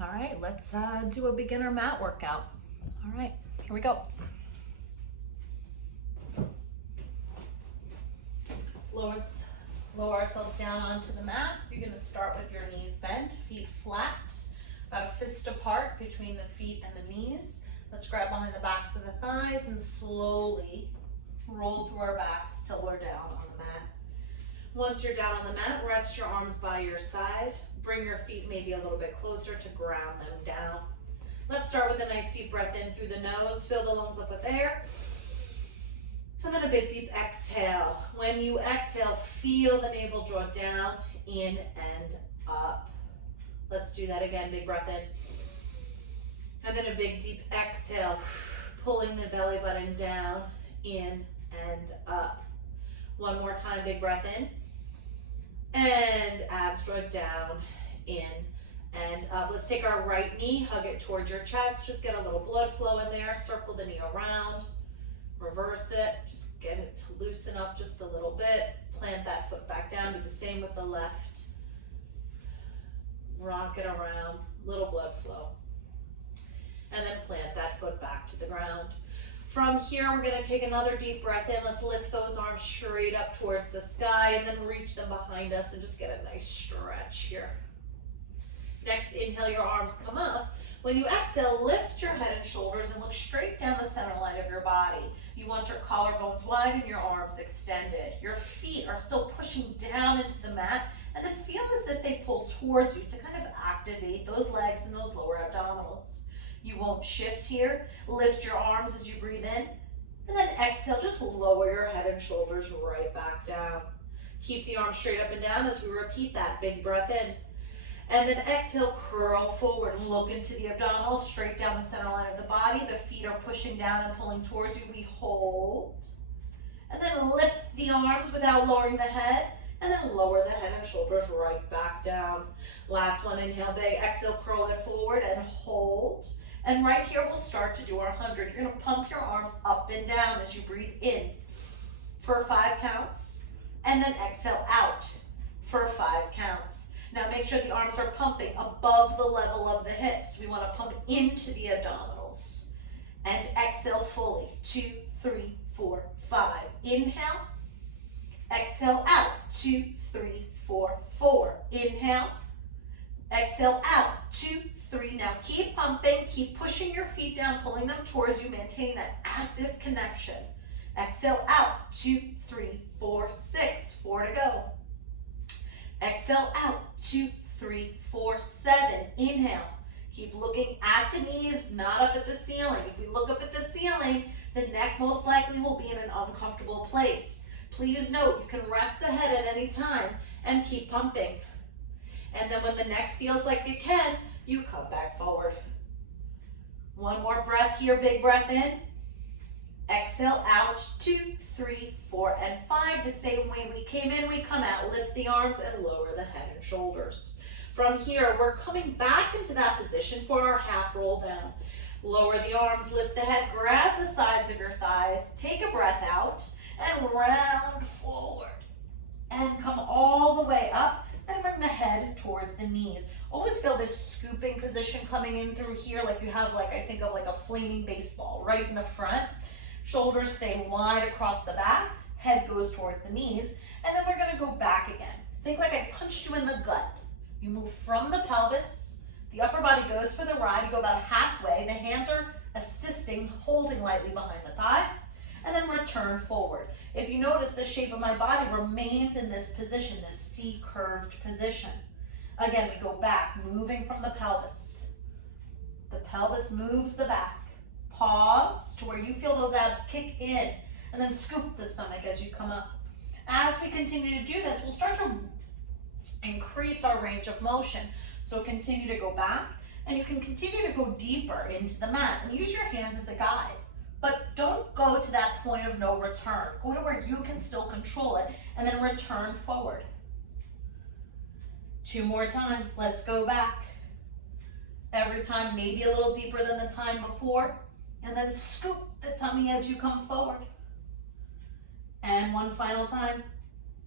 All right, let's do a beginner mat workout. All right, here we go. Let's lower ourselves down onto the mat. You're gonna start with your knees bent, feet flat, about a fist apart between the feet and the knees. Let's grab behind the backs of the thighs and slowly roll through our backs till we're down on the mat. Once you're down on the mat, rest your arms by your side. Bring your feet maybe a little bit closer to ground them down. Let's start with a nice deep breath in through the nose. Fill the lungs up with air. And then a big deep exhale. When you exhale, feel the navel draw down, in and up. Let's do that again. Big breath in. And then a big deep exhale, pulling the belly button down, in and up. One more time, big breath in. And abs draw down, in and up. Let's take our right knee, hug it towards your chest. Just get a little blood flow in there. Circle the knee around. Reverse it. Just get it to loosen up just a little bit. Plant that foot back down. Do the same with the left. Rock it around. Little blood flow. And then plant that foot back to the ground. From here, we're going to take another deep breath in. Let's lift those arms straight up towards the sky and then reach them behind us and just get a nice stretch here. Next, inhale, your arms come up. When you exhale, lift your head and shoulders and look straight down the center line of your body. You want your collarbones wide and your arms extended. Your feet are still pushing down into the mat, and then feel as if they pull towards you to kind of activate those legs and those lower abdominals. You won't shift here. Lift your arms as you breathe in, and then exhale, just lower your head and shoulders right back down. Keep the arms straight up and down as we repeat that. Big breath in. And then exhale, curl forward and look into the abdominals, straight down the center line of the body. The feet are pushing down and pulling towards you. We hold. And then lift the arms without lowering the head. And then lower the head and shoulders right back down. Last one, inhale big. Exhale, curl it forward and hold. And right here, we'll start to do our 100. You're going to pump your arms up and down as you breathe in for 5 counts. And then exhale out for 5 counts. Now make sure the arms are pumping above the level of the hips. We want to pump into the abdominals. And exhale fully. 2, 3, 4, 5. Inhale. Exhale out. 2, 3, 4, 4. Inhale. Exhale out. 2, 3. Now keep pumping. Keep pushing your feet down, pulling them towards you. Maintain that active connection. Exhale out. 2, 3, 4, 6. 4 to go. Exhale out. 2, 3, 4, 7. Inhale. Keep looking at the knees, not up at the ceiling. If we look up at the ceiling, the neck most likely will be in an uncomfortable place. Please note, you can rest the head at any time and keep pumping. And then when the neck feels like it can, you come back forward. One more breath here, big breath in. Exhale out, 2, 3, 4, and 5. The same way we came in, we come out. Lift the arms and lower the head and shoulders. From here, we're coming back into that position for our half roll down. Lower the arms, lift the head, grab the sides of your thighs, take a breath out, and round forward. And come all the way up and bring the head towards the knees. Always feel this scooping position coming in through here, like you have, like I think of like a flaming baseball right in the front. Shoulders stay wide across the back, head goes towards the knees, and then we're gonna go back again. Think like I punched you in the gut. You move from the pelvis, the upper body goes for the ride, you go about halfway, the hands are assisting, holding lightly behind the thighs, and then return forward. If you notice, the shape of my body remains in this position, this C-curved position. Again, we go back, moving from the pelvis. The pelvis moves the back. Pause to where you feel those abs kick in, and then scoop the stomach as you come up. As we continue to do this, we'll start to increase our range of motion. So continue to go back, and you can continue to go deeper into the mat and use your hands as a guide. But don't go to that point of no return. Go to where you can still control it, and then return forward. 2 more times. Let's go back. Every time maybe a little deeper than the time before. And then scoop the tummy as you come forward. And one final time.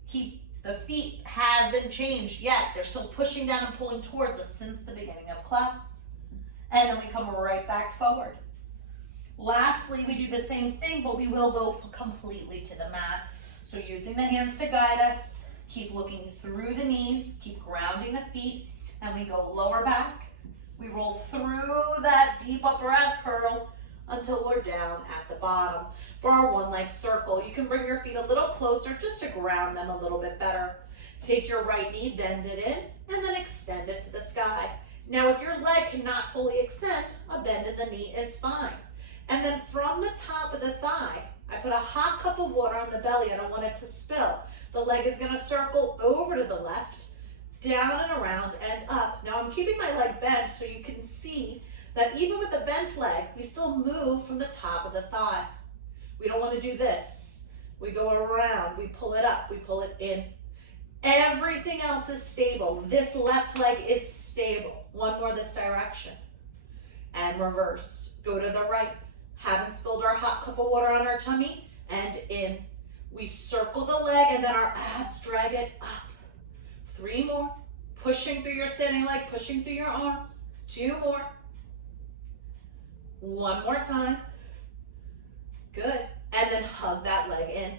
Keep the feet haven't changed yet. They're still pushing down and pulling towards us since the beginning of class. and then we come right back forward. Lastly, we do the same thing, but we will go completely to the mat. So using the hands to guide us, keep looking through the knees, keep grounding the feet, and we go lower back. We roll through that deep upper ab curl until we're down at the bottom. For our one leg circle, you can bring your feet a little closer just to ground them a little bit better. Take your right knee, bend it in, and then extend it to the sky. Now, if your leg cannot fully extend, a bend in the knee is fine. And then from the top of the thigh, I put a hot cup of water on the belly. I don't want it to spill. The leg is going to circle over to the left, down and around and up. Now I'm keeping my leg bent so you can see that even with the bent leg, we still move from the top of the thigh. We don't want to do this. We go around, we pull it up, we pull it in. Everything else is stable. This left leg is stable. One more this direction. And reverse. Go to the right. Haven't spilled our hot cup of water on our tummy, and in. We circle the leg and then our abs drag it up. 3 more. Pushing through your standing leg, pushing through your arms. 2 more. 1 more time. Good. And then hug that leg in.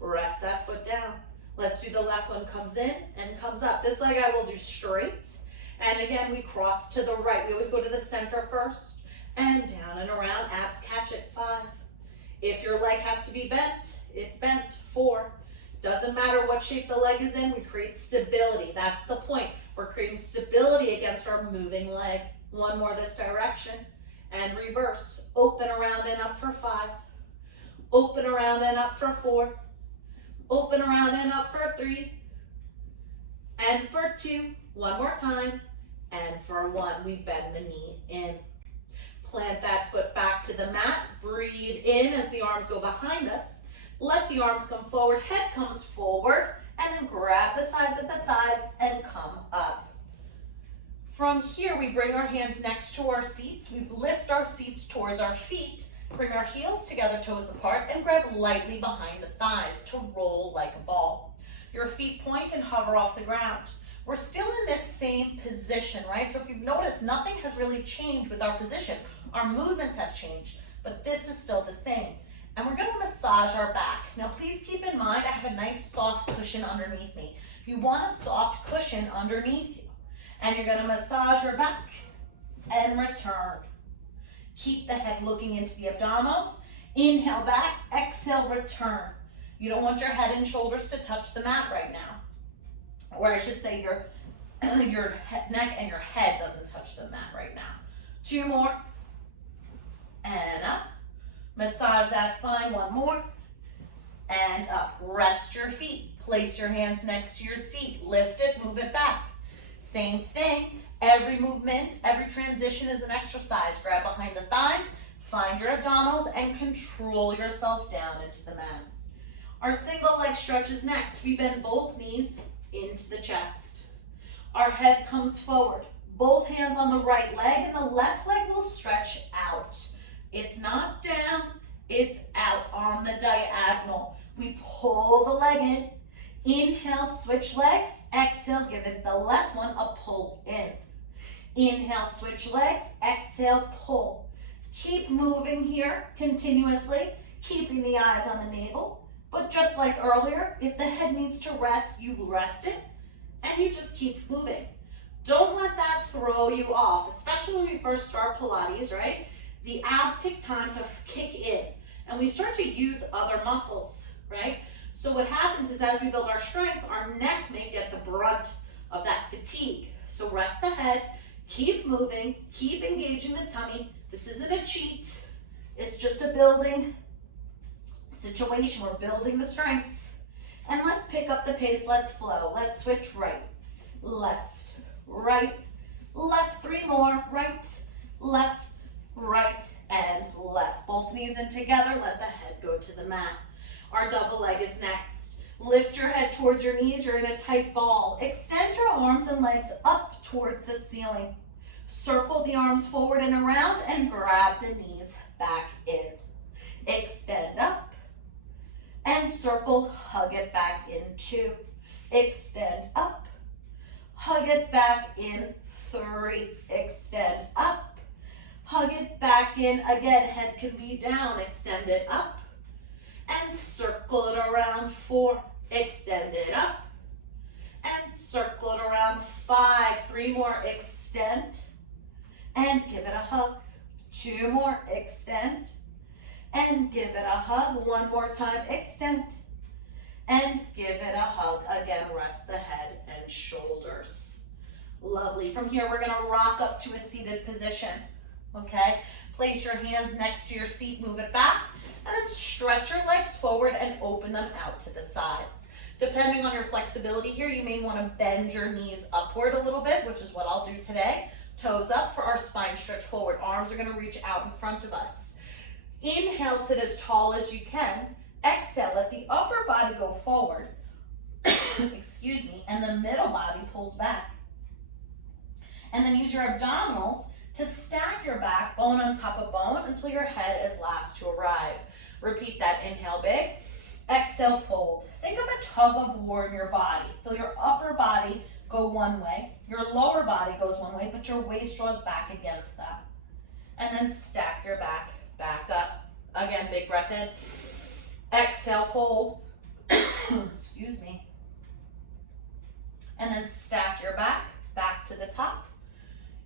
Rest that foot down. Let's do the left one, comes in and comes up. This leg I will do straight. And again, we cross to the right. We always go to the center first. And down and around, abs catch it. 5. If your leg has to be bent, it's bent. 4. Doesn't matter what shape the leg is in, we create stability. That's the point. We're creating stability against our moving leg. 1 more this direction. And reverse. Open around and up for 5. Open around and up for 4. Open around and up for 3. And for 2. 1 more time. And for 1, we bend the knee in. Plant that foot back to the mat. Breathe in as the arms go behind us. Let the arms come forward, head comes forward, and then grab the sides of the thighs and come up. From here, we bring our hands next to our seats. We lift our seats towards our feet, bring our heels together, toes apart, and grab lightly behind the thighs to roll like a ball. Your feet point and hover off the ground. We're still in this same position, right? So if you've noticed, nothing has really changed with our position. Our movements have changed, but this is still the same. And we're going to massage our back. Now, please keep in mind, I have a nice soft cushion underneath me. You want a soft cushion underneath you. And you're going to massage your back and return. Keep the head looking into the abdominals. Inhale back, exhale, return. You don't want your head and shoulders to touch the mat right now. Or I should say your neck and your head doesn't touch the mat right now. 2 more. And up. Massage that spine. 1 more. And up. Rest your feet. Place your hands next to your seat. Lift it, move it back. Same thing. Every movement, every transition is an exercise. Grab behind the thighs, find your abdominals, and control yourself down into the mat. Our single leg stretch is next. We bend both knees into the chest. Our head comes forward. Both hands on the right leg, and the left leg will stretch out. It's not down, it's out on the diagonal. We pull the leg in. Inhale, switch legs. Exhale, give it the left one a pull in. Inhale, switch legs. Exhale, pull. Keep moving here continuously, keeping the eyes on the navel. But just like earlier, if the head needs to rest, you rest it, and you just keep moving. Don't let that throw you off, especially when we first start Pilates, right? The abs take time to kick in, and we start to use other muscles, right? So what happens is as we build our strength, our neck may get the brunt of that fatigue. So rest the head, keep moving, keep engaging the tummy. This isn't a cheat, it's just a building situation. We're building the strength. And let's pick up the pace, let's flow. Let's switch right, left, right, left. 3 more, right, left, right, and left. Both knees in together, let the head go to the mat. Our double leg is next. Lift your head towards your knees, you're in a tight ball. Extend your arms and legs up towards the ceiling. Circle the arms forward and around and grab the knees back in. Extend up and circle, hug it back in 2. Extend up, hug it back in 3, extend up. Hug it back in. Again, head can be down, extend it up. And circle it around 4, extend it up. And circle it around 5, 3 more, extend. And give it a hug. 2 more, extend. And give it a hug. 1 more time, extend. And give it a hug. Again, rest the head and shoulders. Lovely. From here, we're gonna rock up to a seated position, okay? Place your hands next to your seat, move it back, and then stretch your legs forward and open them out to the sides. Depending on your flexibility here, you may wanna bend your knees upward a little bit, which is what I'll do today. Toes up for our spine stretch forward. Arms are gonna reach out in front of us. Inhale, sit as tall as you can. Exhale, let the upper body go forward, excuse me, and the middle body pulls back. And then use your abdominals to stack your back bone on top of bone until your head is last to arrive. Repeat that. Inhale big, exhale fold. Think of a tug of war in your body. Feel your upper body go one way, your lower body goes one way, but your waist draws back against that. And then stack your back up. Again, big breath in. Exhale, fold. Excuse me. And then stack your back to the top.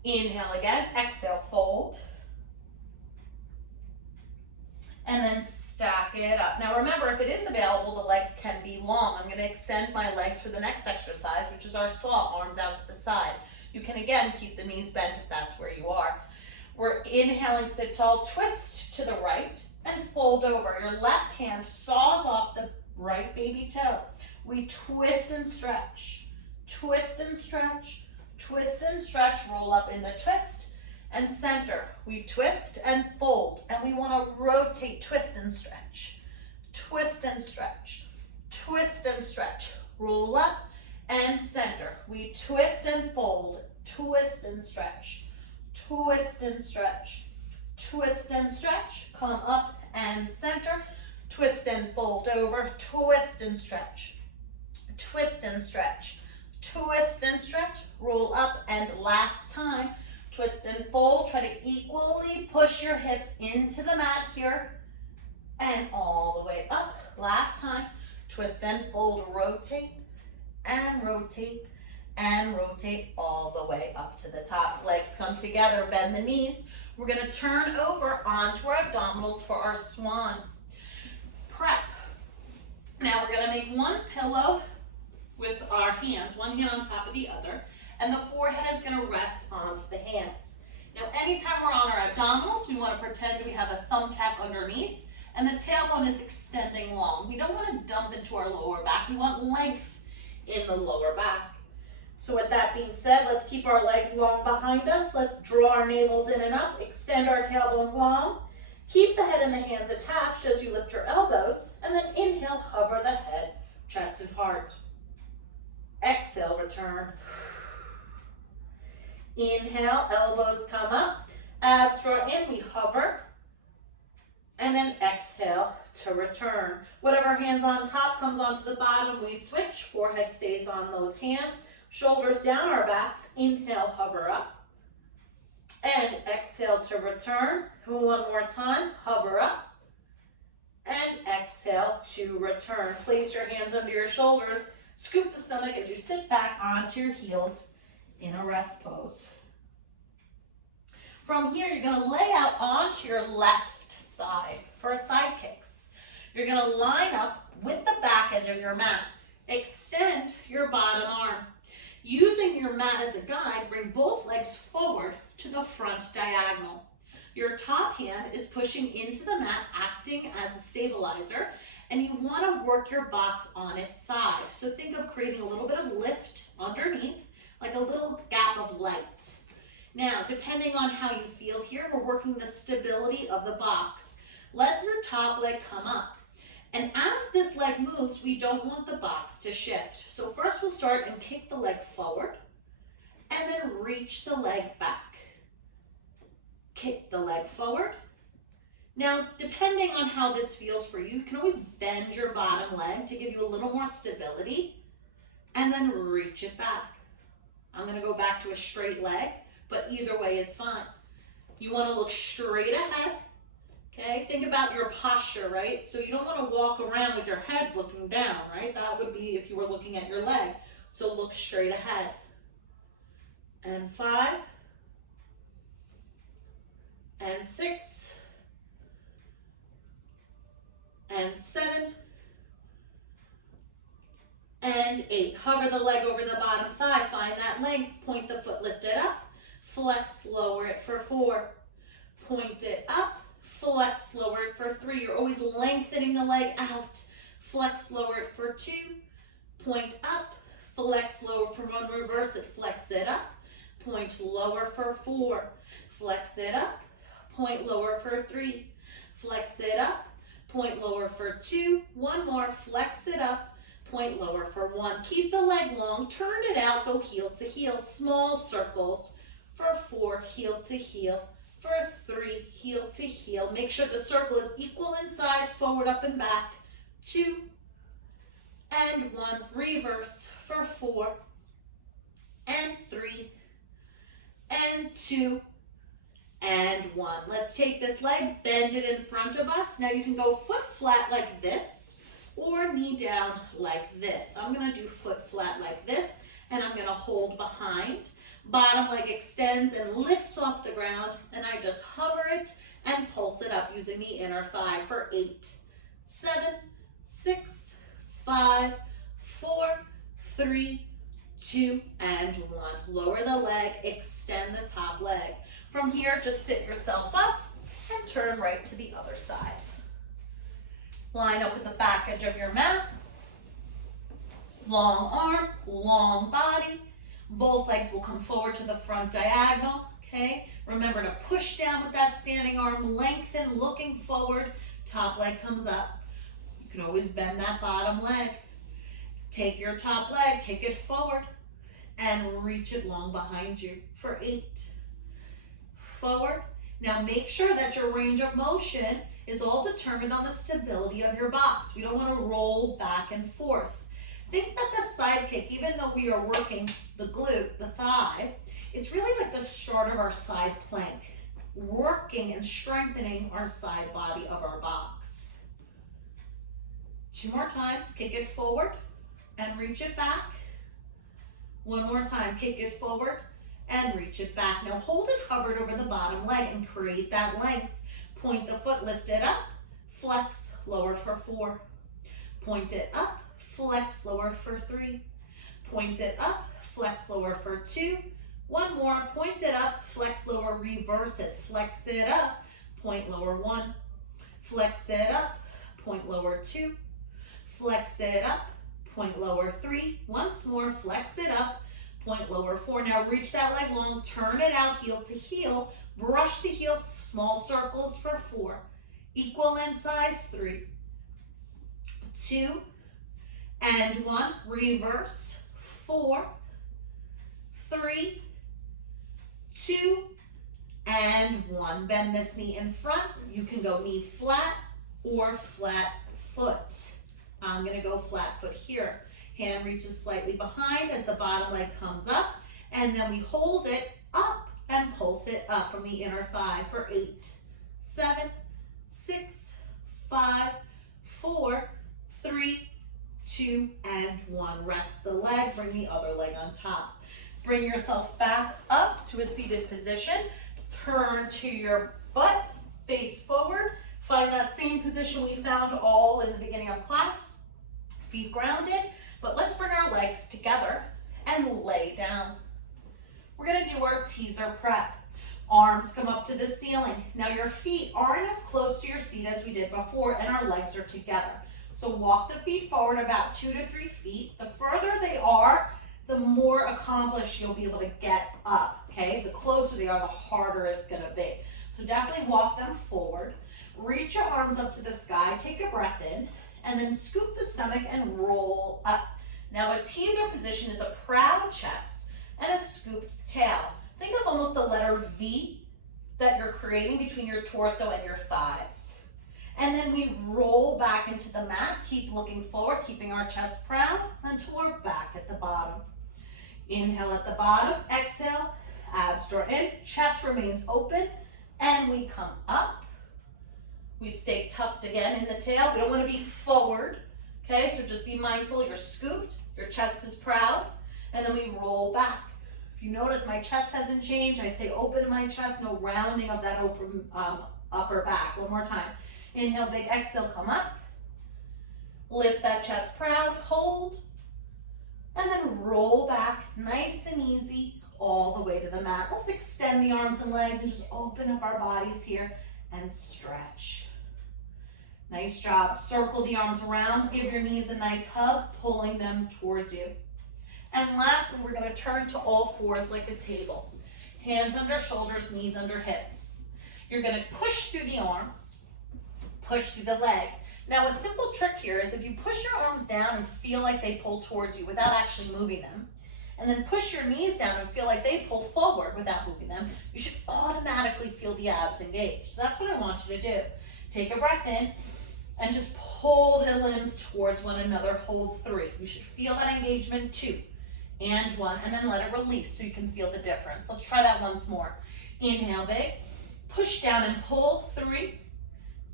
Inhale again, exhale, fold. And then stack it up. Now remember, if it is available, the legs can be long. I'm gonna extend my legs for the next exercise, which is our saw, arms out to the side. You can again keep the knees bent if that's where you are. We're inhaling, sit tall, twist to the right, and fold over. Your left hand saws off the right baby toe. We twist and stretch, twist and stretch, twist and stretch, roll up in the twist, and center. We twist and fold, and we want to rotate, twist and stretch, twist and stretch, twist and stretch, roll up and center. We twist and fold, twist and stretch, twist and stretch, twist and stretch, come up and center, twist and fold over, twist and stretch, twist and stretch, twist and stretch, roll up, and last time, twist and fold. Try to equally push your hips into the mat here and all the way up. Last time, twist and fold, rotate and rotate and rotate all the way up to the top. Legs come together, bend the knees. We're gonna turn over onto our abdominals for our swan. Prep. Now we're gonna make one pillow with our hands, one hand on top of the other, and the forehead is gonna rest onto the hands. Now anytime we're on our abdominals, we wanna pretend we have a thumbtack underneath and the tailbone is extending long. We don't wanna dump into our lower back. We want length in the lower back. So with that being said, let's keep our legs long behind us. Let's draw our navels in and up, extend our tailbones long. Keep the head and the hands attached as you lift your elbows, and then inhale, hover the head, chest and heart. Exhale, return. Inhale, elbows come up, abs draw in, we hover, and then exhale to return. Whatever hands on top comes onto the bottom, we switch, forehead stays on those hands, shoulders down our backs, inhale, hover up, and exhale to return. One more time, hover up, and exhale to return. Place your hands under your shoulders, scoop the stomach as you sit back onto your heels in a rest pose. From here, you're gonna lay out onto your left side for a side kicks. You're gonna line up with the back edge of your mat. Extend your bottom arm. Using your mat as a guide, bring both legs forward to the front diagonal. Your top hand is pushing into the mat, acting as a stabilizer, and you want to work your box on its side. So think of creating a little bit of lift underneath, like a little gap of light. Now, depending on how you feel here, we're working the stability of the box. Let your top leg come up. And as this leg moves, we don't want the box to shift. So first we'll start and kick the leg forward, and then reach the leg back. Kick the leg forward. Now, depending on how this feels for you, you can always bend your bottom leg to give you a little more stability, and then reach it back. I'm gonna go back to a straight leg, but either way is fine. You wanna look straight ahead, okay? Think about your posture, right? So you don't wanna walk around with your head looking down, right? That would be if you were looking at your leg. So look straight ahead. And 5, and 6, and 7, and 8. Hover the leg over the bottom thigh, find that length, point the foot, lift it up, flex, lower it for 4, point it up, flex, lower it for 3. You're always lengthening the leg out, flex, lower it for 2, point up, flex, lower for 1, reverse it, flex it up, point lower for 4, flex it up, point lower for 3, flex it up, point lower for 2, 1 more, flex it up, point lower for 1. Keep the leg long, turn it out, go heel to heel, small circles for 4, heel to heel, for 3, heel to heel. Make sure the circle is equal in size, forward, up, and back, 2, and 1, reverse for 4, and 3, and 2, and 1. Let's take this leg, bend it in front of us. Now you can go foot flat like this or knee down like this. I'm gonna do foot flat like this, and I'm gonna hold behind. Bottom leg extends and lifts off the ground, and I just hover it and pulse it up using the inner thigh for 8, 7, 6, 5, 4, 3, 2, and 1. Lower the leg, extend the top leg. From here, just sit yourself up and turn right to the other side. Line up with the back edge of your mat. Long arm, long body. Both legs will come forward to the front diagonal, okay? Remember to push down with that standing arm, lengthen, looking forward. Top leg comes up. You can always bend that bottom leg. Take your top leg, kick it forward, and reach it long behind you for 8. Forward. Now make sure that your range of motion is all determined on the stability of your box. We don't want to roll back and forth. Think that the side kick, even though we are working the glute, the thigh, it's really like the start of our side plank, working and strengthening our side body of our box. 2 more times, kick it forward and reach it back. 1 more time, kick it forward and reach it back. Now hold it hovered over the bottom leg and create that length. Point the foot, lift it up, flex, lower for 4. Point it up, flex, lower for 3. Point it up, flex, lower for 2. 1 more, point it up, flex, lower, reverse it, flex it up, point lower 1. Flex it up, point lower 2. Flex it up, point lower 3. Once more, flex it up, point lower 4. Now reach that leg long, turn it out heel to heel, brush the heels, small circles for 4. Equal in size, 3, 2, and 1. Reverse, 4, 3, 2, and 1. Bend this knee in front. You can go knee flat or flat foot. I'm gonna go flat foot here. Hand reaches slightly behind as the bottom leg comes up, and then we hold it up and pulse it up from the inner thigh for 8, 7, 6, 5, 4, 3, 2, and 1. Rest the leg, bring the other leg on top. Bring yourself back up to a seated position. Turn to your butt, face forward. Find that same position we found all in the beginning of class. Feet grounded, but let's bring our legs together and lay down. We're gonna do our teaser prep. Arms come up to the ceiling. Now your feet aren't as close to your seat as we did before, and our legs are together. So walk the feet forward about 2 to 3 feet. The further they are, the more accomplished you'll be able to get up, okay? The closer they are, the harder it's gonna be. So definitely walk them forward. Reach your arms up to the sky, take a breath in, and then scoop the stomach and roll up. Now a teaser position is a proud chest and a scooped tail. Think of almost the letter V that you're creating between your torso and your thighs. And then we roll back into the mat, keep looking forward, keeping our chest proud until we're back at the bottom. Inhale at the bottom, exhale, abs draw in, chest remains open, and we come up. We stay tucked again in the tail. We don't want to be forward, okay? So just be mindful you're scooped, your chest is proud, and then we roll back. If you notice my chest hasn't changed, I stay open in my chest, no rounding of that open, upper back. One more time. Inhale, big exhale, come up. Lift that chest proud, hold, and then roll back nice and easy all the way to the mat. Let's extend the arms and legs and just open up our bodies here and stretch. Nice job. Circle the arms around, give your knees a nice hug, pulling them towards you. And lastly, we're going to turn to all fours like a table. Hands under shoulders, knees under hips. You're going to push through the arms, push through the legs. Now, a simple trick here is if you push your arms down and feel like they pull towards you without actually moving them, and then push your knees down and feel like they pull forward without moving them, you should automatically feel the abs engaged. So that's what I want you to do. Take a breath in and just pull the limbs towards one another. Hold 3. You should feel that engagement. 2 and 1, and then let it release so you can feel the difference. Let's try that once more. Inhale big, push down and pull. 3,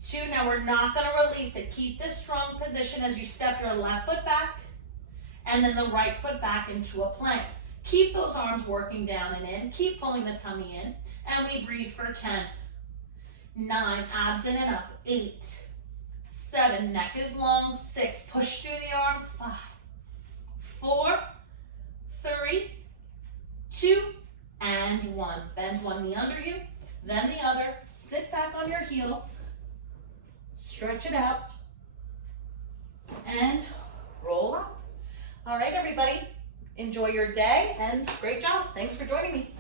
2, now we're not going to release it. Keep this strong position as you step your left foot back and then the right foot back into a plank. Keep those arms working down and in. Keep pulling the tummy in. And we breathe for 10, 9, abs in and up, 8, 7, neck is long, 6, push through the arms, 5, 4, 3, 2, and 1. Bend one knee under you, then the other. Sit back on your heels. Stretch it out, and roll up. All right, everybody, enjoy your day, and great job. Thanks for joining me.